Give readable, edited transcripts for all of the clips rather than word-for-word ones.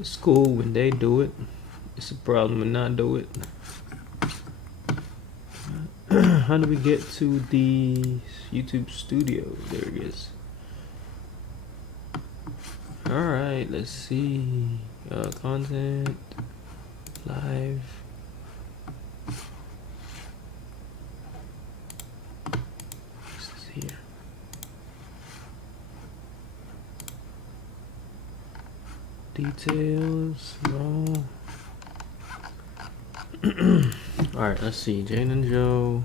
It's cool when they do it. It's a problem when not do it. How do we get to the YouTube studio? There it is. Alright, let's see. Content, live. This is here. Details, raw. Alright, let's see. Jane and Joe.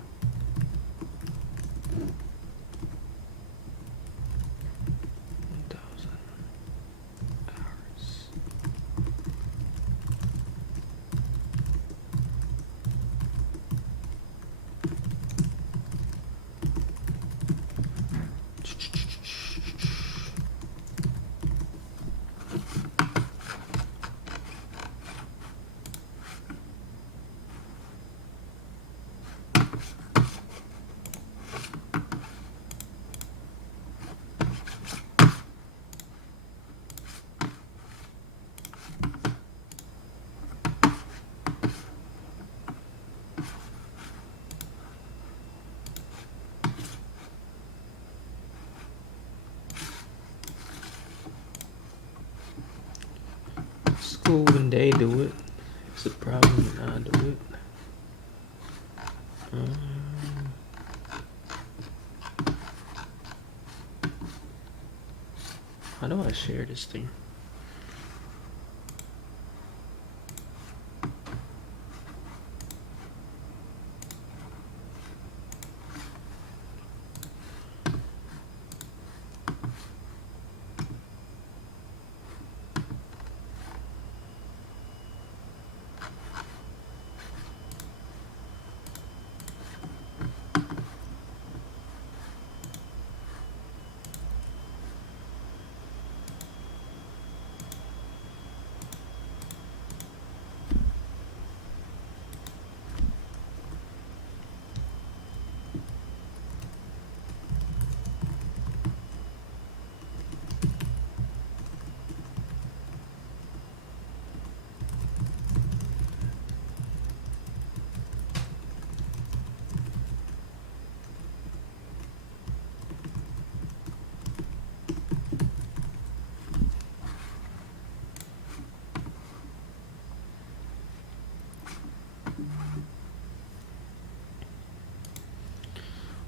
It's cool when they do it. It's a problem when I do it. How do I share this thing?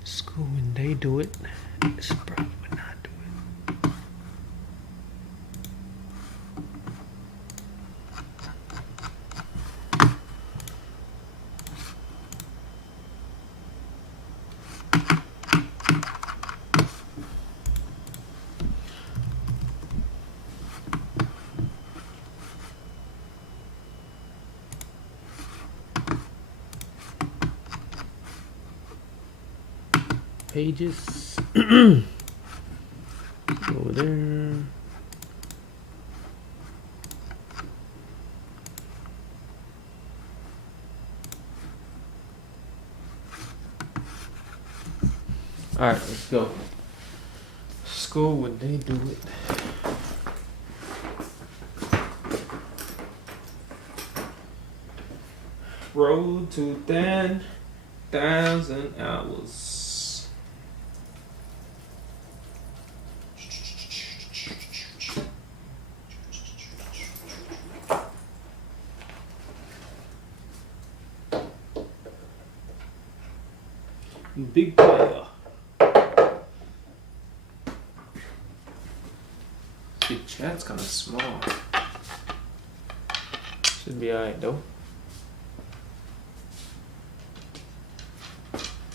It's cool when they do it. It's a problem when I do it. Pages. Over there. Alright, let's go. School when they do it. Road to 10,000 hours. Big player. The chat's kind of small. Should be alright though.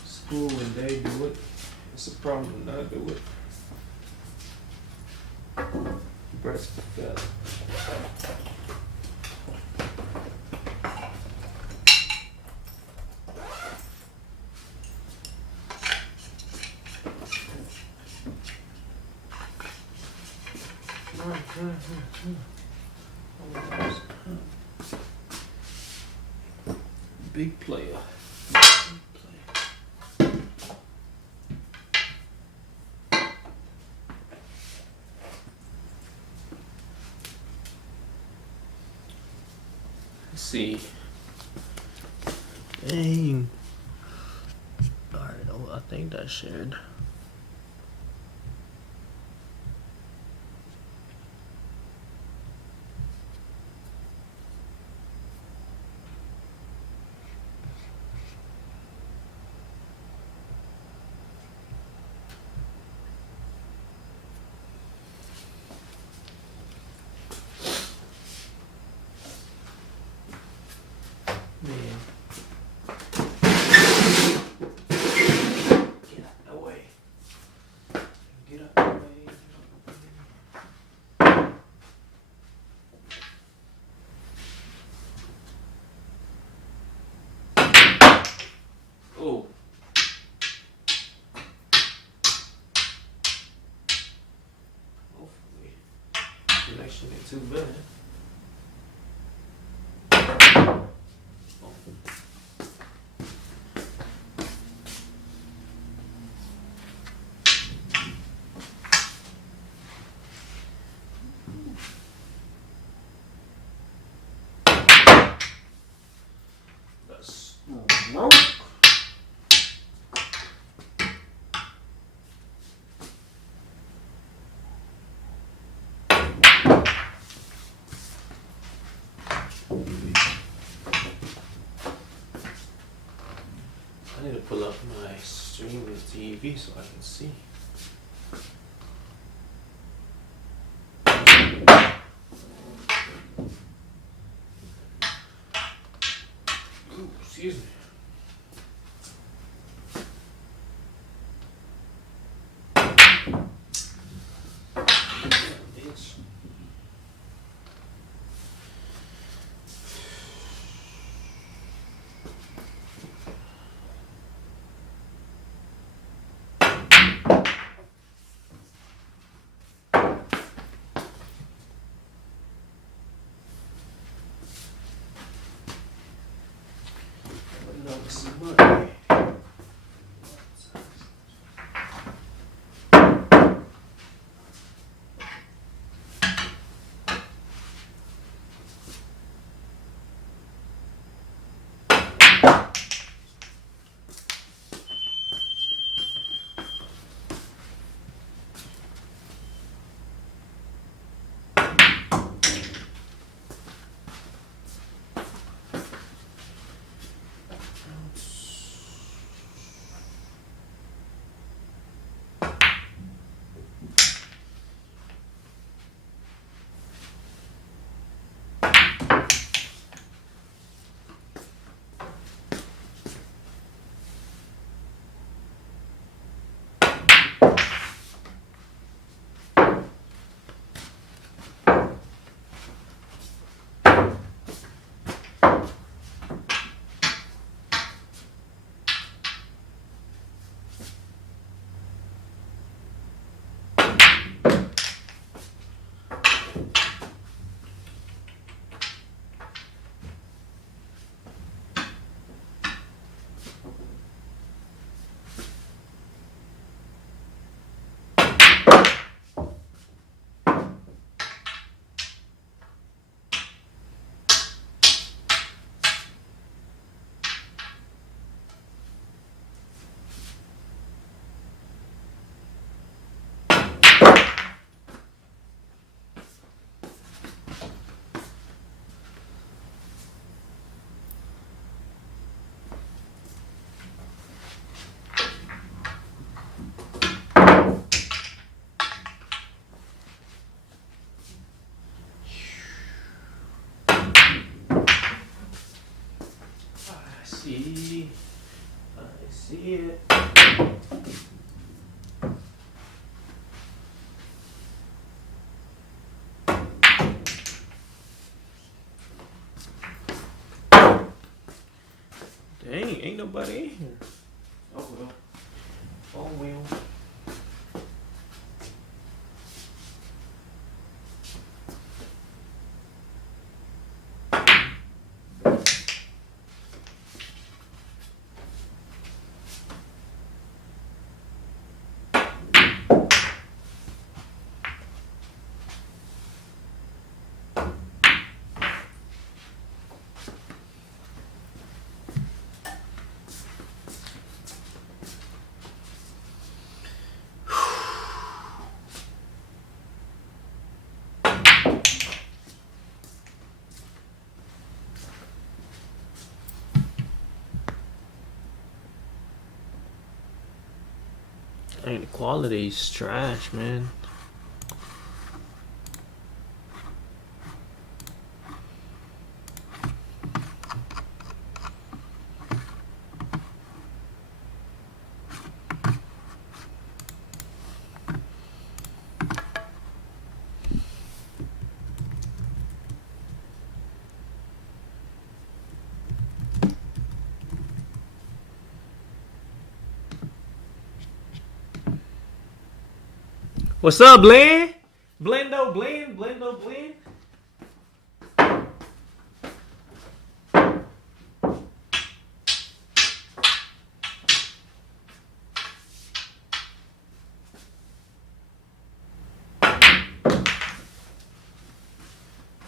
School when they do it. It's a problem when I do it. Breast fat. Big player. see. Dang. Alright, I think that should. Man. Get out the way. Get out the way. Oh. Hopefully. Connection ain't too bad. That's broke. I need to pull up my streaming TV so I can see. Ooh, excuse me. Bitch. No, it's money. I see it. Dang, ain't nobody in here. Oh well. Oh well. I mean, the quality's trash, man. What's up, Blend? Blendo, Blend, Blendo, Blend.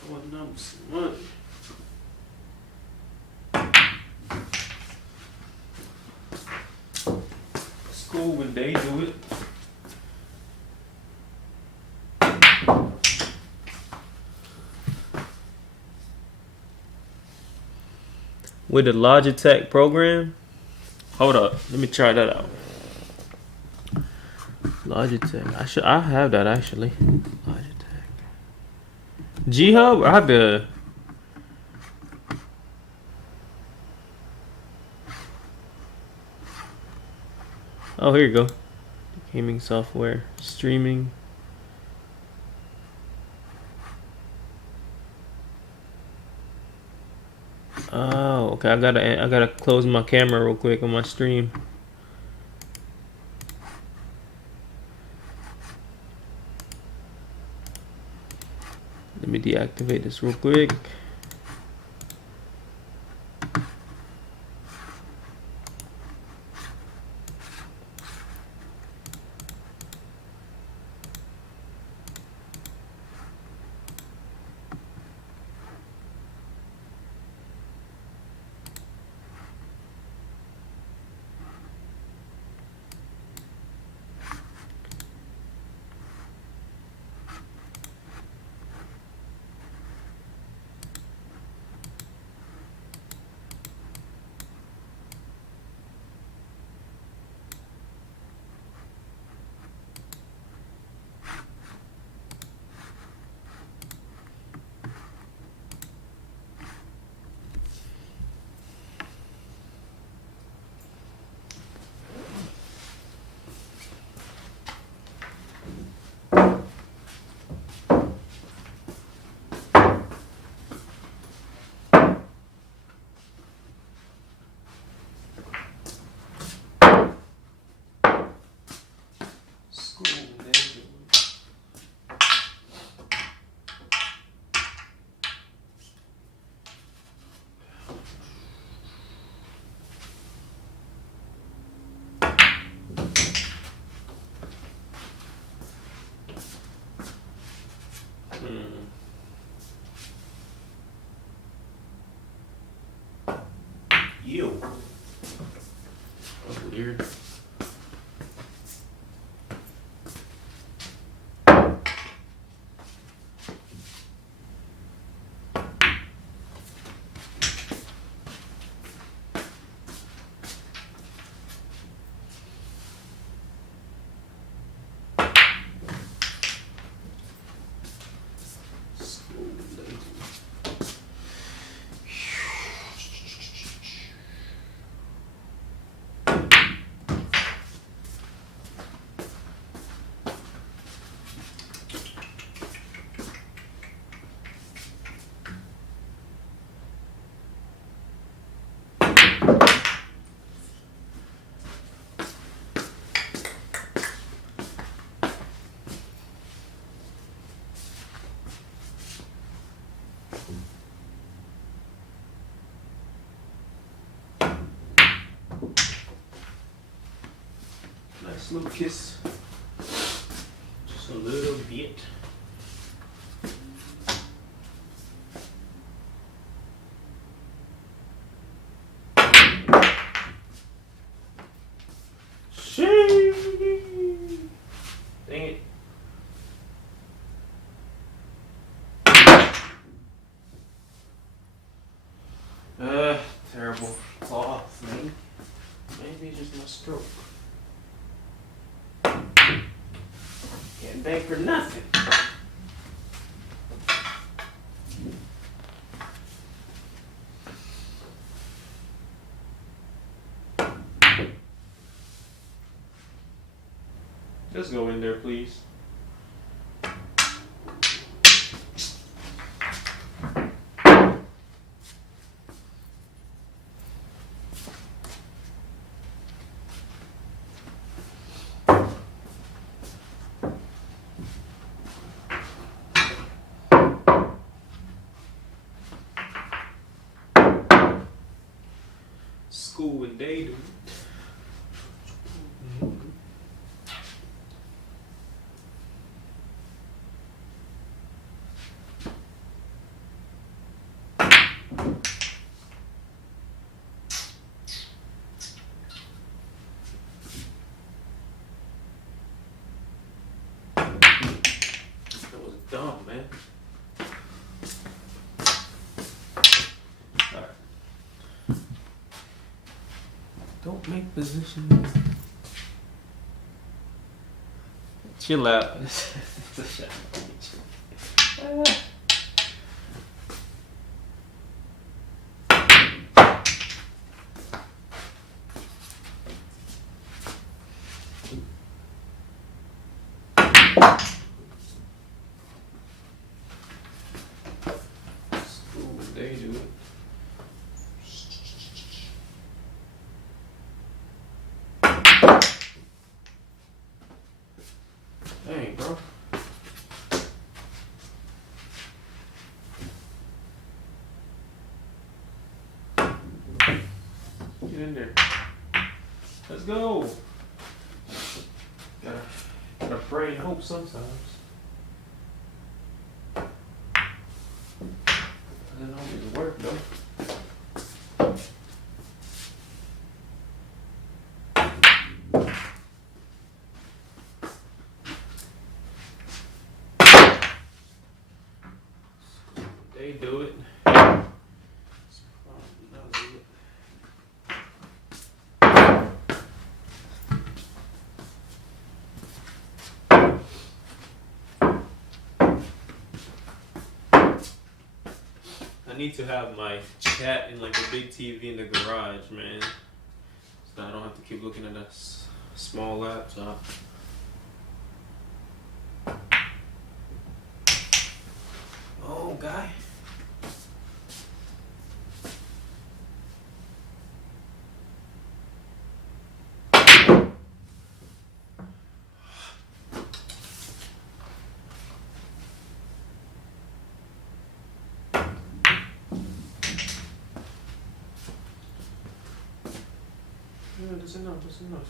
What numbers? What? It's cool when they do it. With the Logitech program. Hold up, let me try that out. Logitech. I have that actually. Logitech. G-Hub? I have to. Oh, here you go. Gaming software. Streaming. Oh, okay. I gotta close my camera real quick on my stream. Let me deactivate this real quick. Ew. That's weird. Nice little kiss. Just a little bit. Dang it. Terrible cloth thing. Maybe just my stroke. Thank for nothing. Just go in there, please. School and day, dude. That was dumb, man. Alright. Don't make position. Chill out. School day, dude. Dang, bro. Get in there. Let's go. Gotta pray and hope sometimes. Doesn't always work though. They do it. I need to have my chat in like a big TV in the garage, man. So I don't have to keep looking at a small laptop. Oh, guy. Yeah, that's enough, that's enough.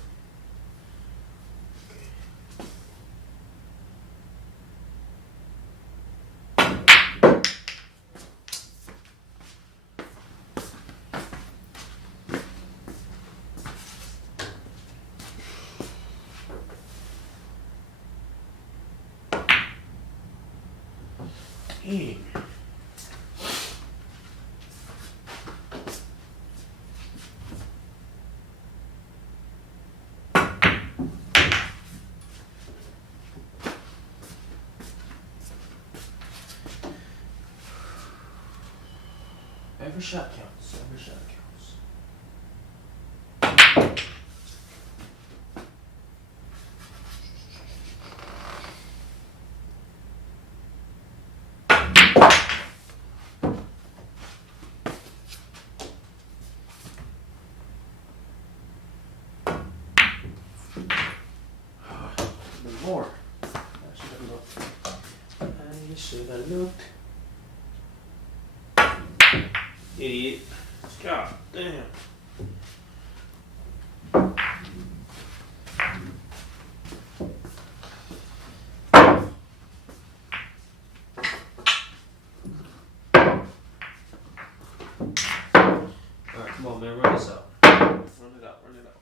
Dang. Every shot counts. Every shot counts. More. I should have looked. I should have looked. Idiot. God damn. Alright, come on, man. Run this out. Run it out. Run it out.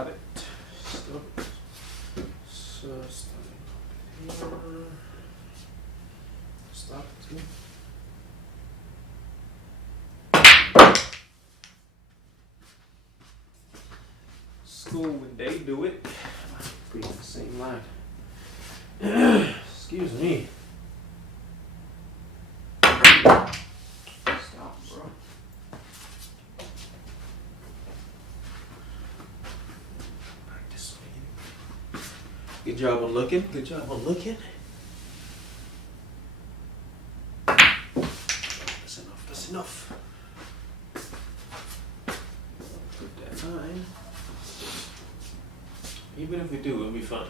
Stop it. Stop it. So stop it here. Stop it too. School when they do it. Be on the same line. Excuse me. Stop, bro. Back this way. Good job on looking. Good job on looking. That's enough. That's enough. Put that line. Even if we do, it'll be fine.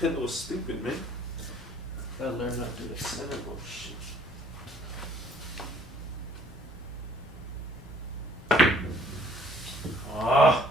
That was stupid, man. Gotta learn how to do the center motion. Ah.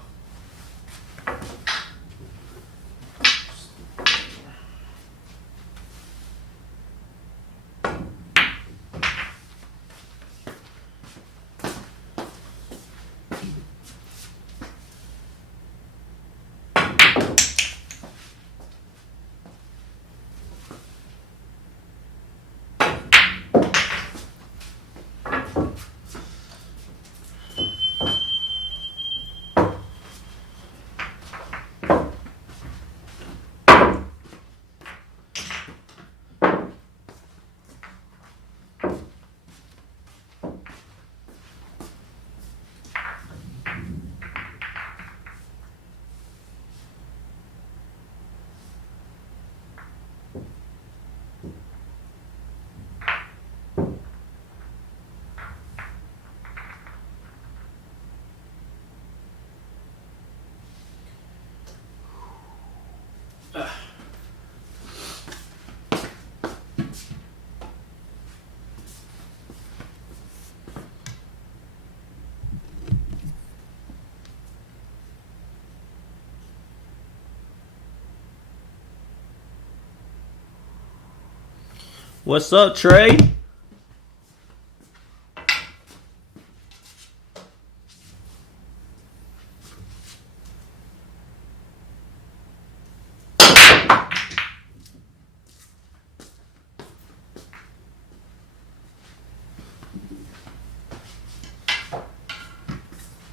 What's up, Trey?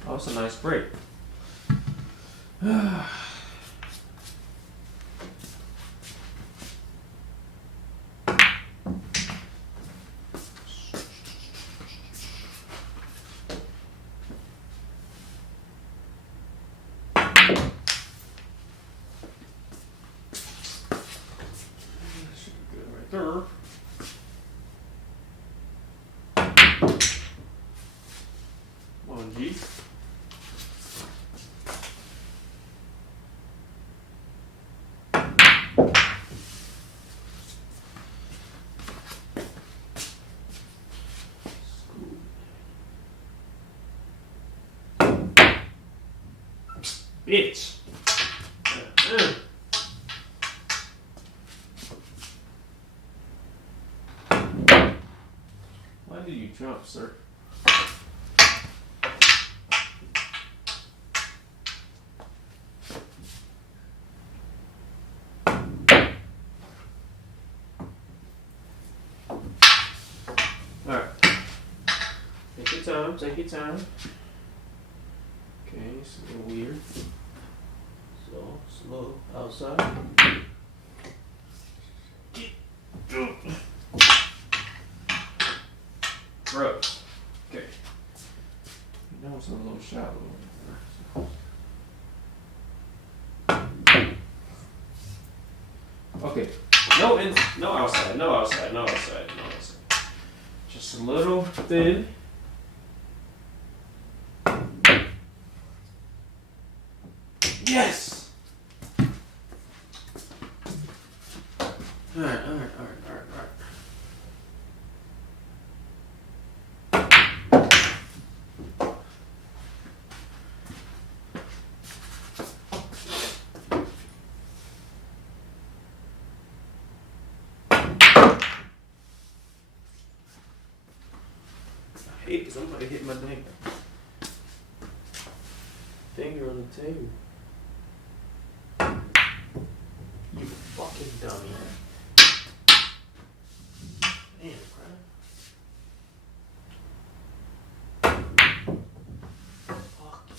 Oh, that's a nice break. There. Come on, G. Bitch. Why did you jump, sir? Alright. Take your time, take your time. Okay, it's a little weird. So, slow outside. Gross. Okay. Now it's a little shallow. Okay. No outside, no outside, no outside, no outside. Just a little thin. Yes! Alright. hate it. Somebody hit my dang finger on the table. You fucking dummy. Damn, bro. Fuck.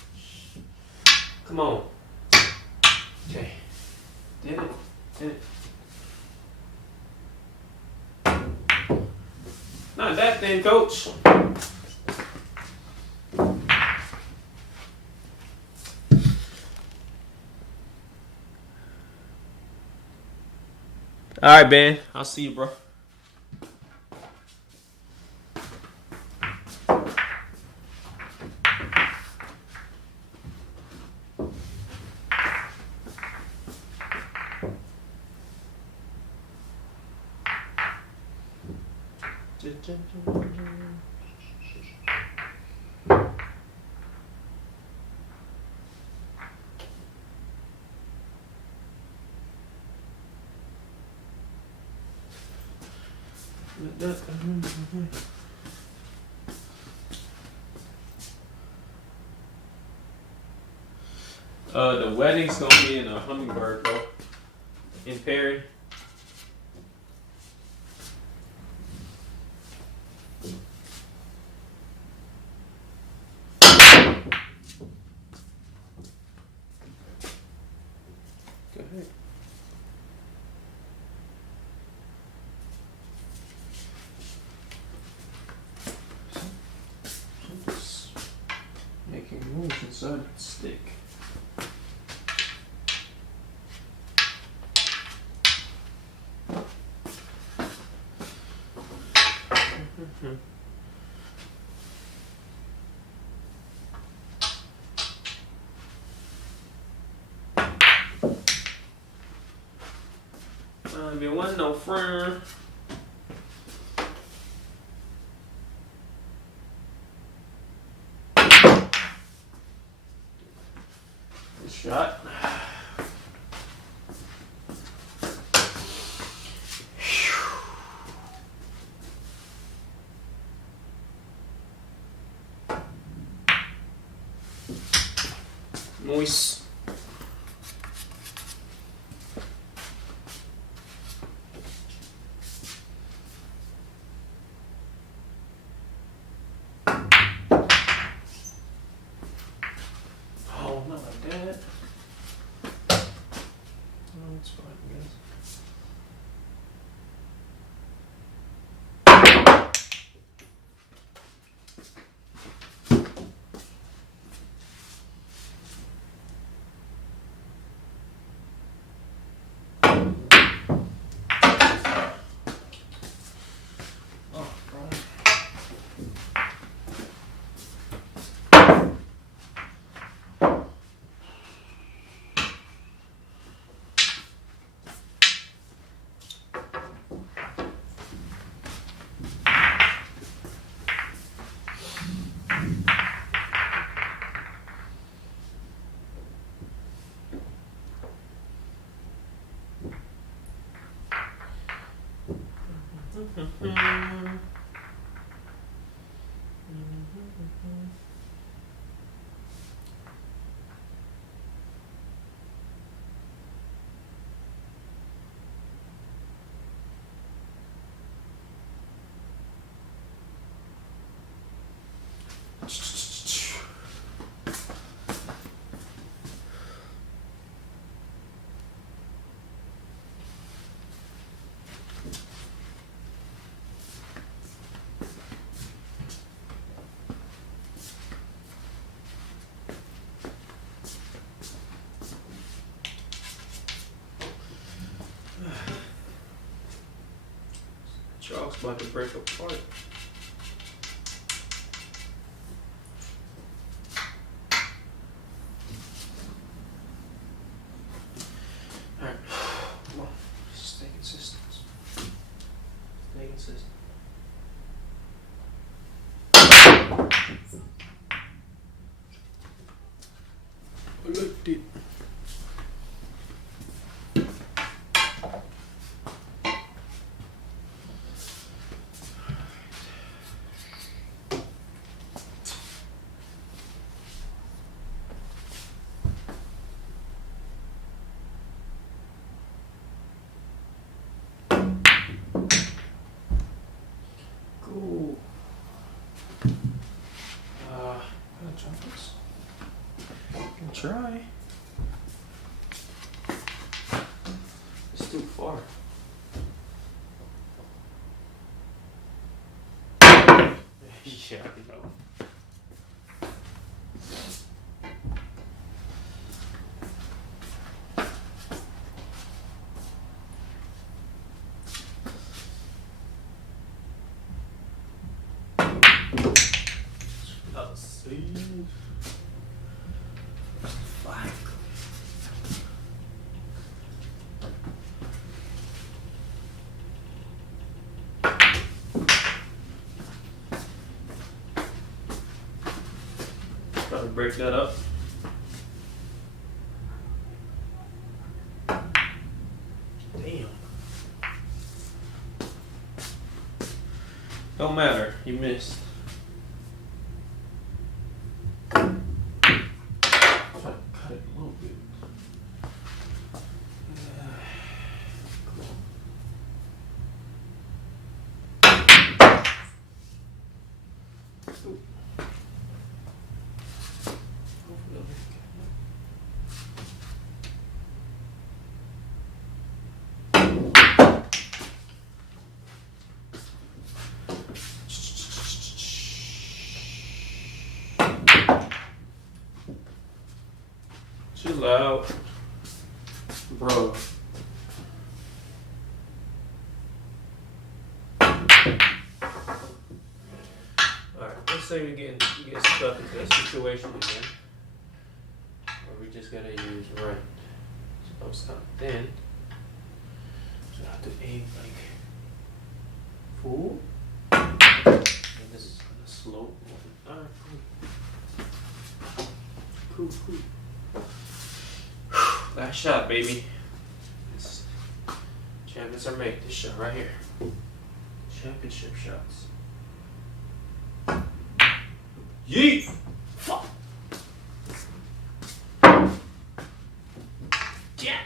Come on. Okay. Did it. Did it. Not that thing, coach. All right, Ben. I'll see you, bro. The wedding's gonna be in a Hummingbird, bro. In Perry. Go ahead. Just making moves inside the stick. If it wasn't no friend. Good shot. Nice. Oh, not like that. Oh, it's fine, I guess. Chalk's about to break apart. Alright, come on, stay consistent. Stay consistent. Look deep. Chocolates. Can try. It's too far. Yeah, I know. Let's see. Fuck. Try to break that up. Damn. Don't matter. You missed. Chill out, bro. Alright, let's say we get stuck into that situation again. Or we just gotta use right. So it's kind of thin. So I have to aim like full. And this is kind of slow. Alright, cool. Cool. Last shot, baby. This, champions are made. This shot right here. Championship shots. Yeet! Fuck! Yeah!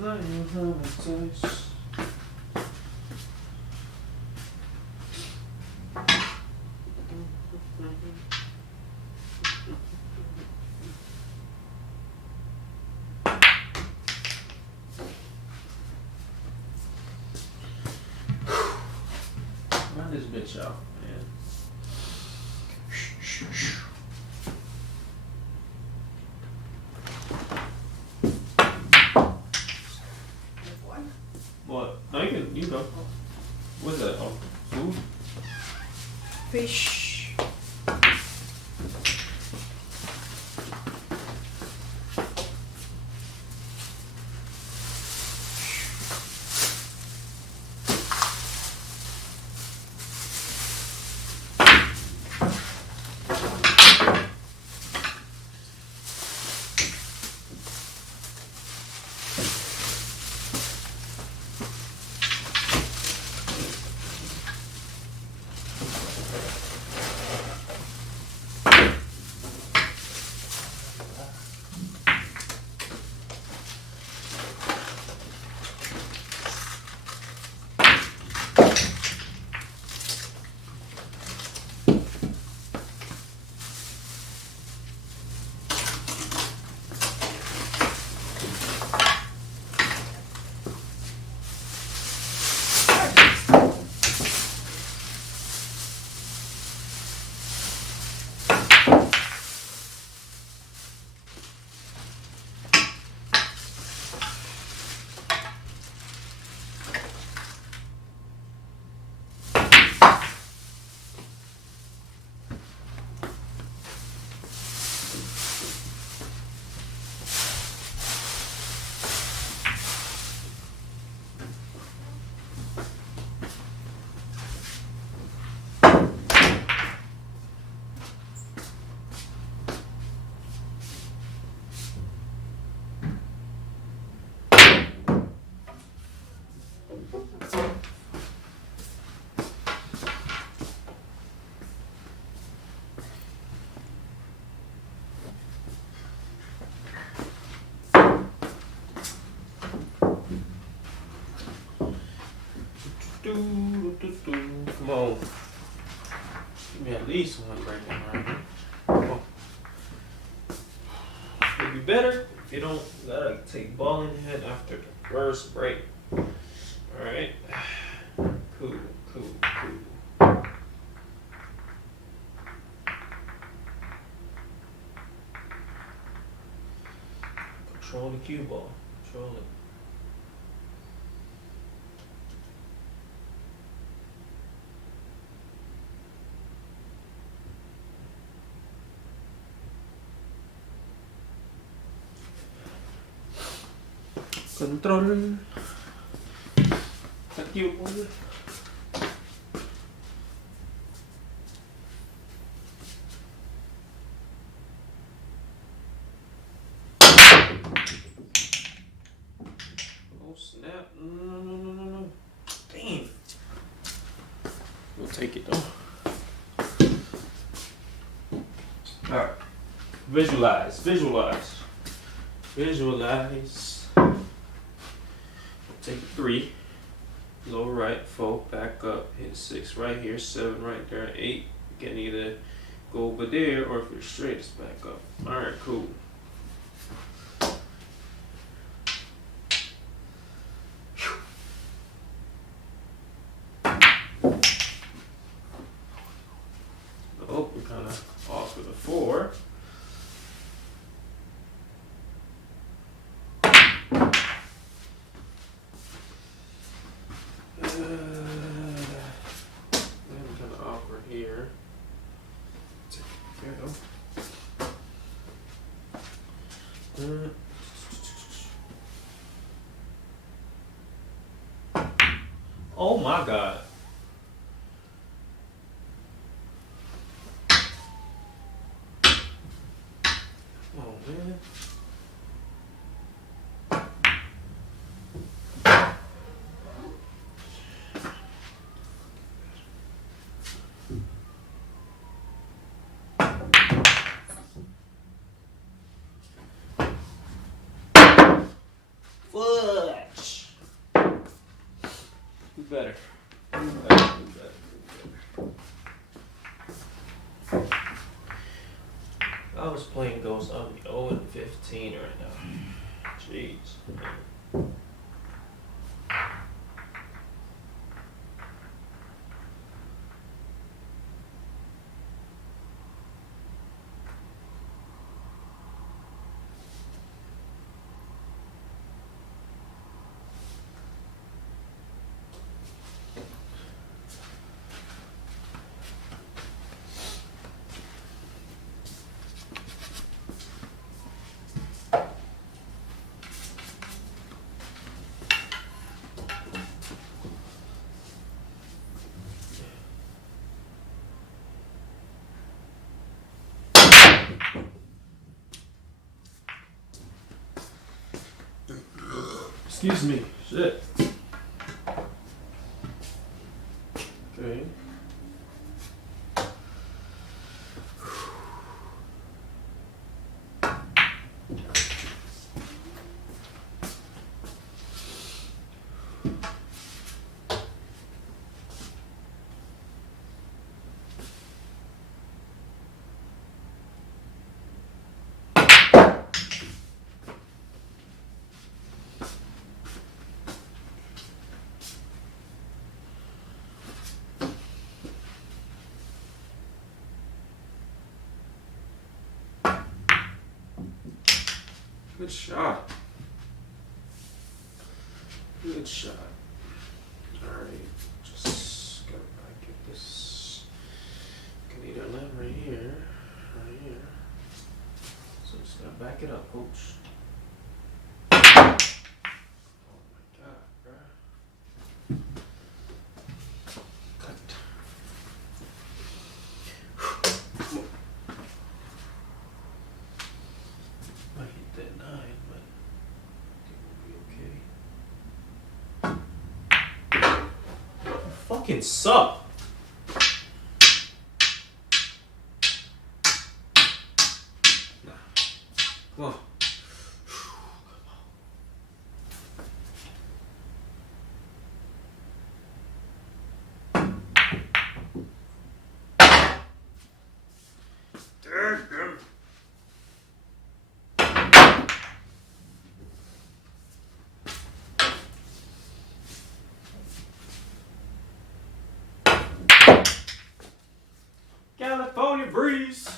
Now you have a taste. Run this bitch out, man. What? No, you go. What's that? Oh, food? Fish. Come on. Give me at least one breaking right here. Come on. It'll be better if you don't gotta take ball in hand after the first break. Alright. Cool. Control the cue ball. Control it. Control. The cue ball. Oh snap. No. Damn. We'll take it though. Alright. Visualize. Take a 3. Low right, 4, back up, hit 6 right here, 7 right there, 8. You can either go over there or if you're straight, it's back up. Alright, cool. Oh, we're kind of off with a 4. I'm kind of awkward here. There we go. Oh my God. Oh man. Fudge. Do better. I was playing Ghost. I'll be 0-15 right now. Jeez. Excuse me. Shit. Okay. Good shot. Good shot. Alright, just gotta get this. Can either land right here, right here. So just gotta back it up, coach. Oh my God, bruh. Cut. Come on. Might hit that 9, but I think we'll be okay. Fucking suck. Nah. Come on. California breeze.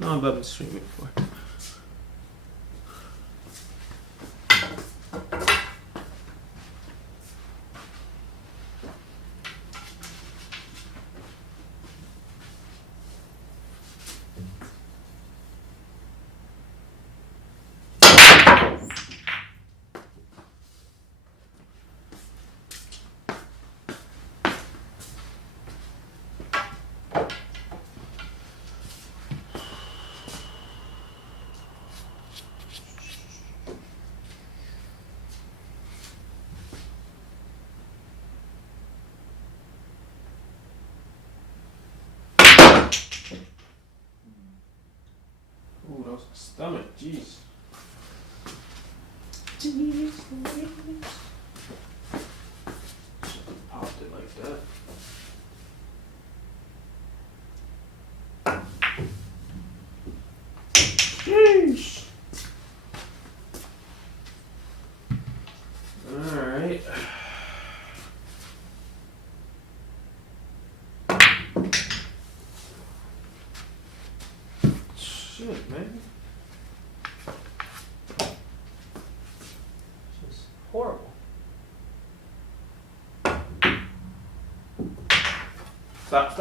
No, I'm about to stream it for. Ooh, that was my stomach. Jeez. Jeez. Popped it like that. Jeez. All right. Shit, man. This is horrible. Stop.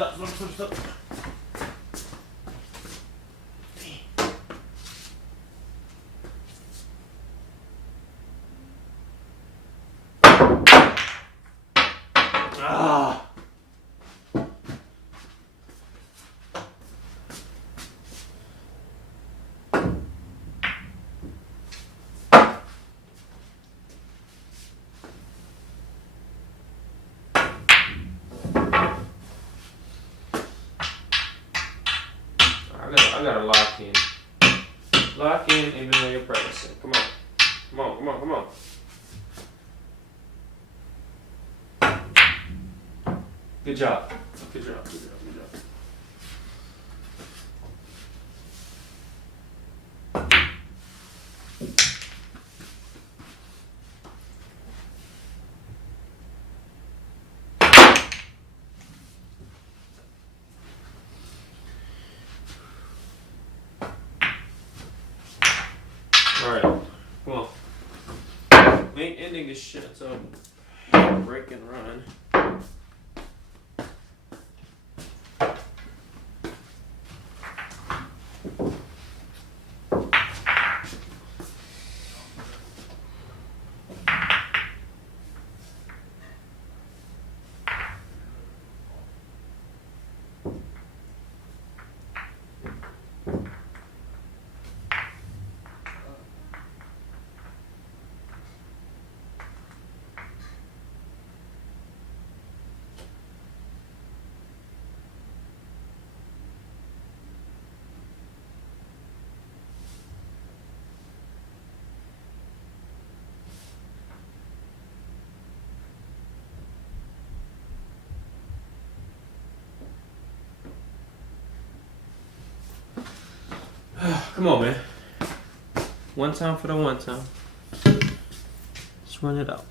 Ah. I gotta lock in. Lock in even though you're practicing. Come on. Good job. Alright, come on. We ain't ending this shit, so break and run. Come on, man. One time for the one time. Let's run it out.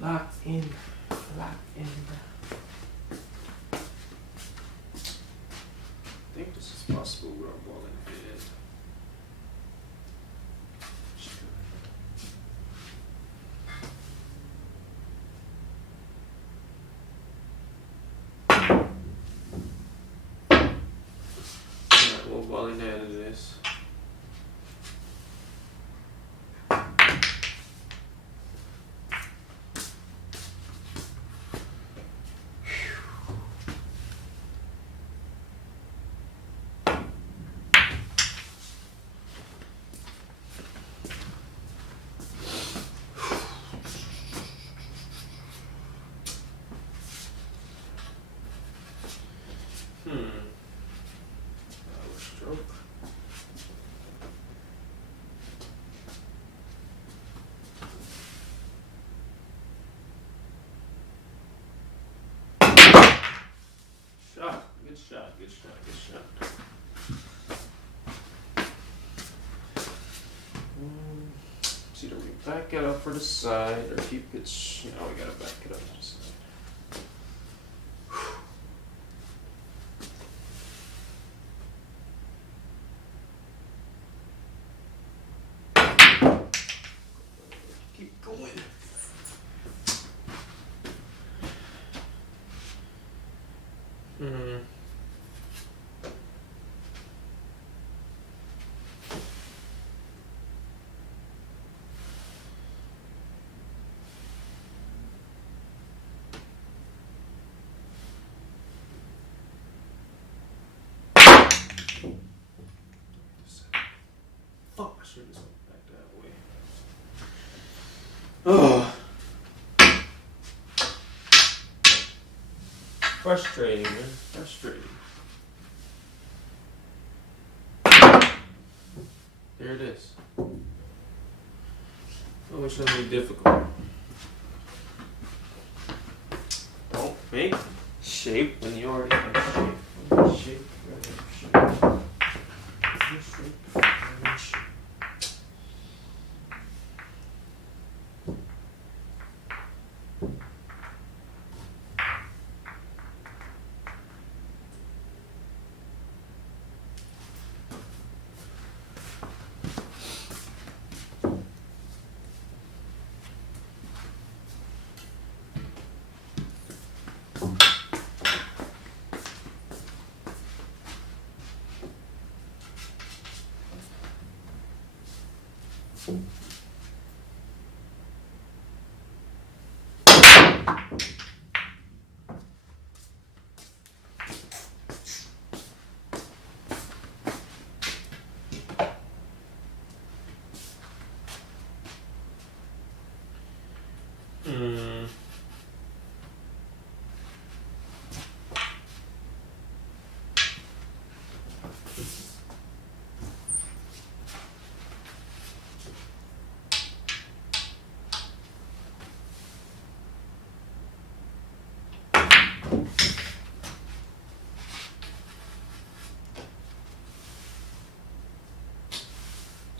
Lock in. Lock in. I think this is possible with our ball in hand. Alright, we'll ball in hand in this. Stroke. Shot. Good shot. Good shot. Good shot. It's either we back it up for the side or keep it. We gotta back it up to the side. Keep going. Fuck, I should have just went back that way. Oh. Frustrating, man. Frustrating. There it is. I wish that would be difficult. Don't make shape when you already have shape. Shape, shape.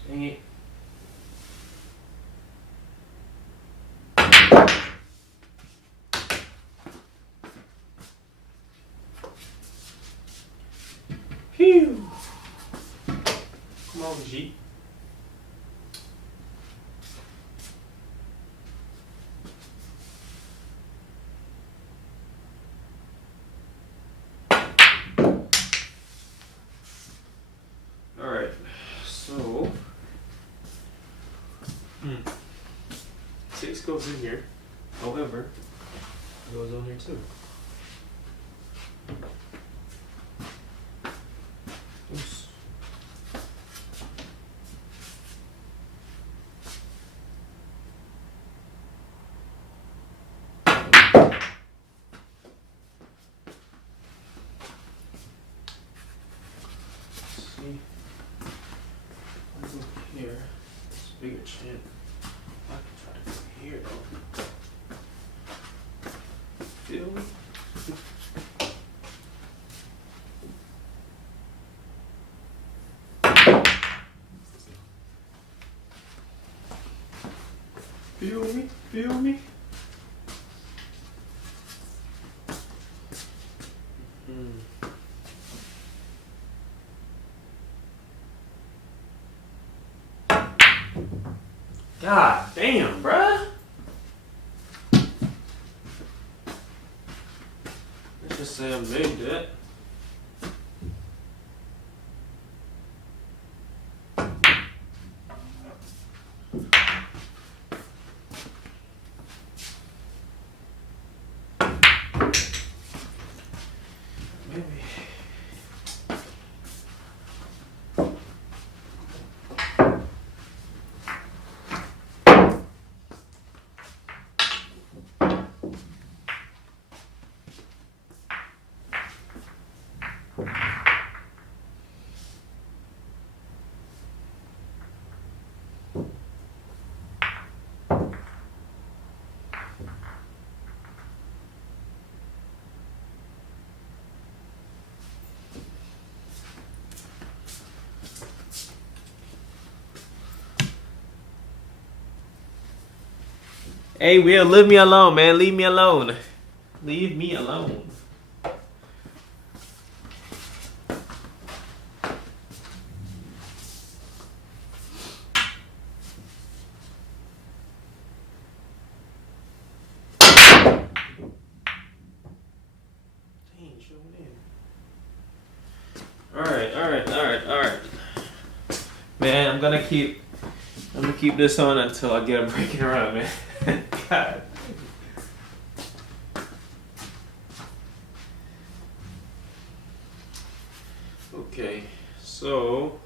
Dang it. Phew. Come on, G. Alright, so 6 goes in here, however, it goes on here too. Oops. See, I go here, it's a bigger chance. I can try to go here though. Feel me? Feel me? Feel me? God damn, bruh. Let's just say I made that. Maybe. Hey, Will, leave me alone, man. Leave me alone. Leave me alone. Alright. Man, I'm gonna keep this on until I get him breaking around, man. God. Okay, so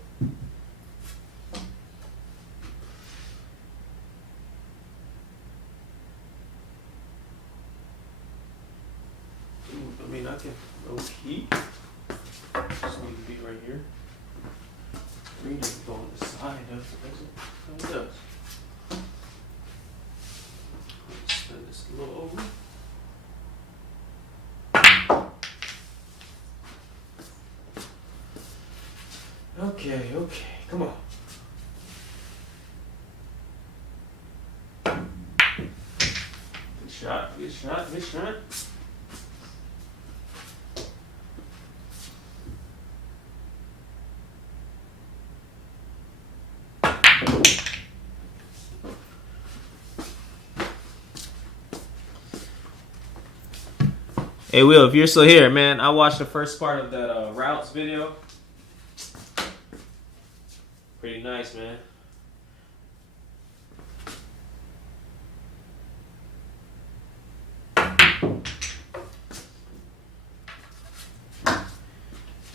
I mean, I can low key. Just need to be right here. Green doesn't go on the side of it, does it? No, it does. Let's spin this a little over. Okay, come on. Good shot. Hey Will, if you're still here, man, I watched the first part of that routes video. Pretty nice, man.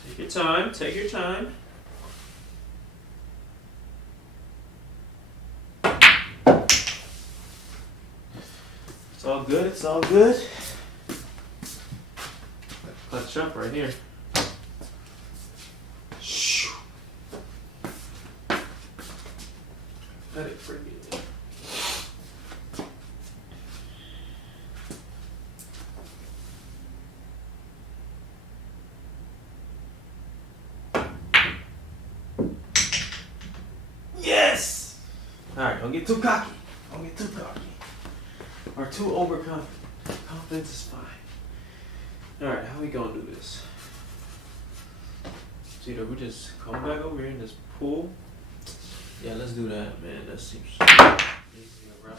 Take your time. It's all good. Let's jump right here. Let it freaking. Yes! Alright, don't get too cocky. Or too overconfident. Confidence is fine. Alright, how we gonna do this? So either we just come back over here and just pull. Yeah, let's do that, man. That seems easier, bro.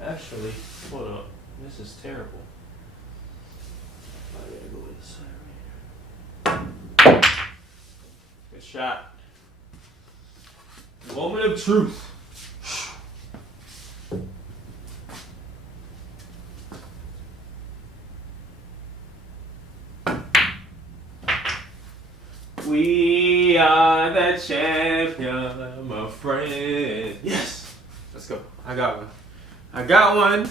Actually, hold up. This is terrible. I gotta go inside right here. Good shot. Moment of truth. We are the champion, my friend. Yes. Let's go. I got one.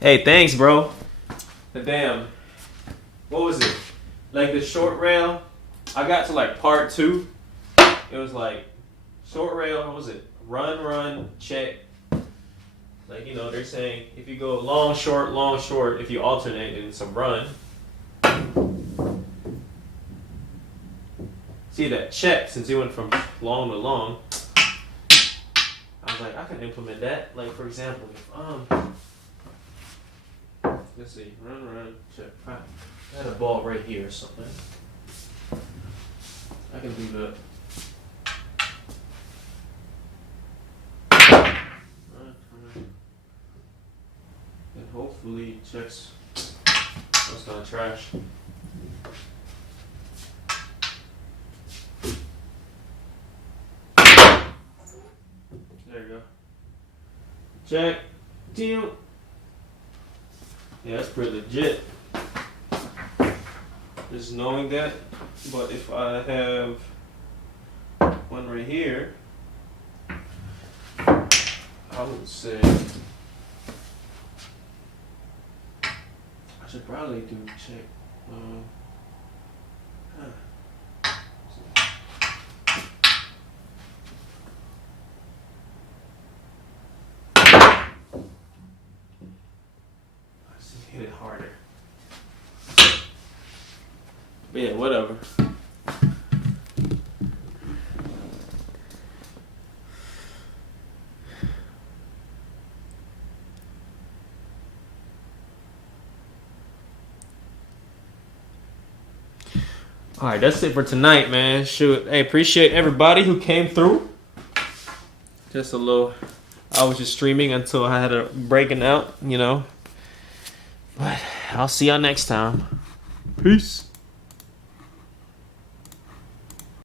Hey, thanks, bro. The damn. What was it? Like the short rail. I got to like part 2. It was like short rail. What was it? Run, check. Like, you know, they're saying if you go long, short, if you alternate, then it's a run. see that check, since it went from long to long, I was like, I can implement that. Like, for example, if let's see, run, check. I had a ball right here or something. I can do that. Run. And hopefully checks what's gonna trash. There you go. Check. Deal. Yeah, that's pretty legit. Just knowing that. But if I have one right here, I would say I should probably do check. Hit it harder. But yeah, whatever. Alright, that's it for tonight, man. Shoot. Hey, appreciate everybody who came through. Just a little, I was just streaming until I had a breaking out, you know. But I'll see y'all next time. Peace.